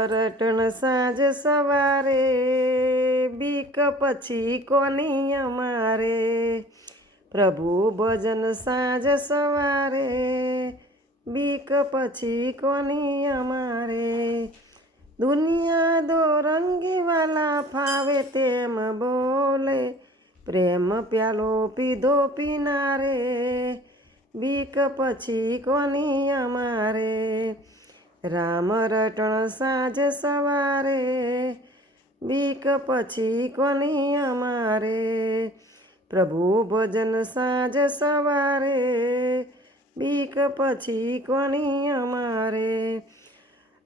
રટણ સાંજ સવારે બીક પછી કોની અમારે પ્રભુ ભજન સાંજ સવારે બીક પછી કોની અમારે દુનિયા દો રંગી વાલા ફાવે તેમ બોલે પ્રેમ પ્યાલો પીધો પીનારે બીક પછી કોની અમારે રામ રટણ સાંજ સવારે બીક પછી કોની અમારે પ્રભુ ભજન સાંજ સવારે બીક પછી કોની અમારે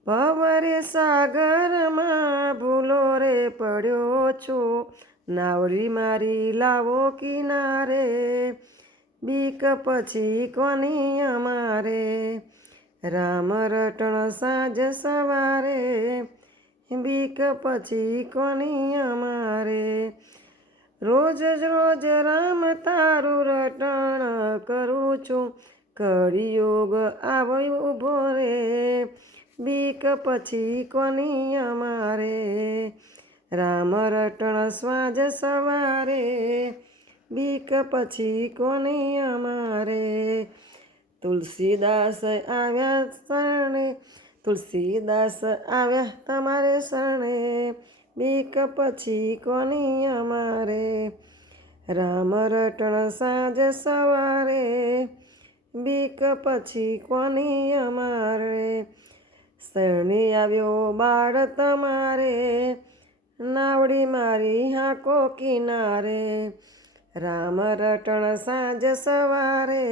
ભવરે સાગરમાં ભૂલો રે પડ્યો છું નાવડી મારી લાવો કિનારે બીક પછી કોની અમારે રામ રટણ સાંજ સવારે બીક પછી કોની અમારે રોજ રોજ રામ તારું રટણ કરું છું કળિયુગ આવ્યો ઊભો રે બીક પછી કોની અમારે રામ રટણ સાંજ સવારે બીક પછી કોની અમારે તુલસીદાસ આવ્યા શરણે તુલસીદાસ આવ્યા તમારે શરણે બીક પછી કોની અમારે રામ રટણ સાંજ સવારે બીક પછી કોની અમારે શરણે આવ્યો બાળ તમારે નાવડી મારી હાંકો કિનારે રામ રટણ સાંજ સવારે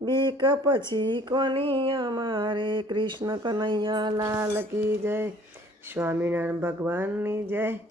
બીક પછી કોની અમારે કૃષ્ણ કનૈયા લાલ કી જય સ્વામિનારાયણ ભગવાનની જય।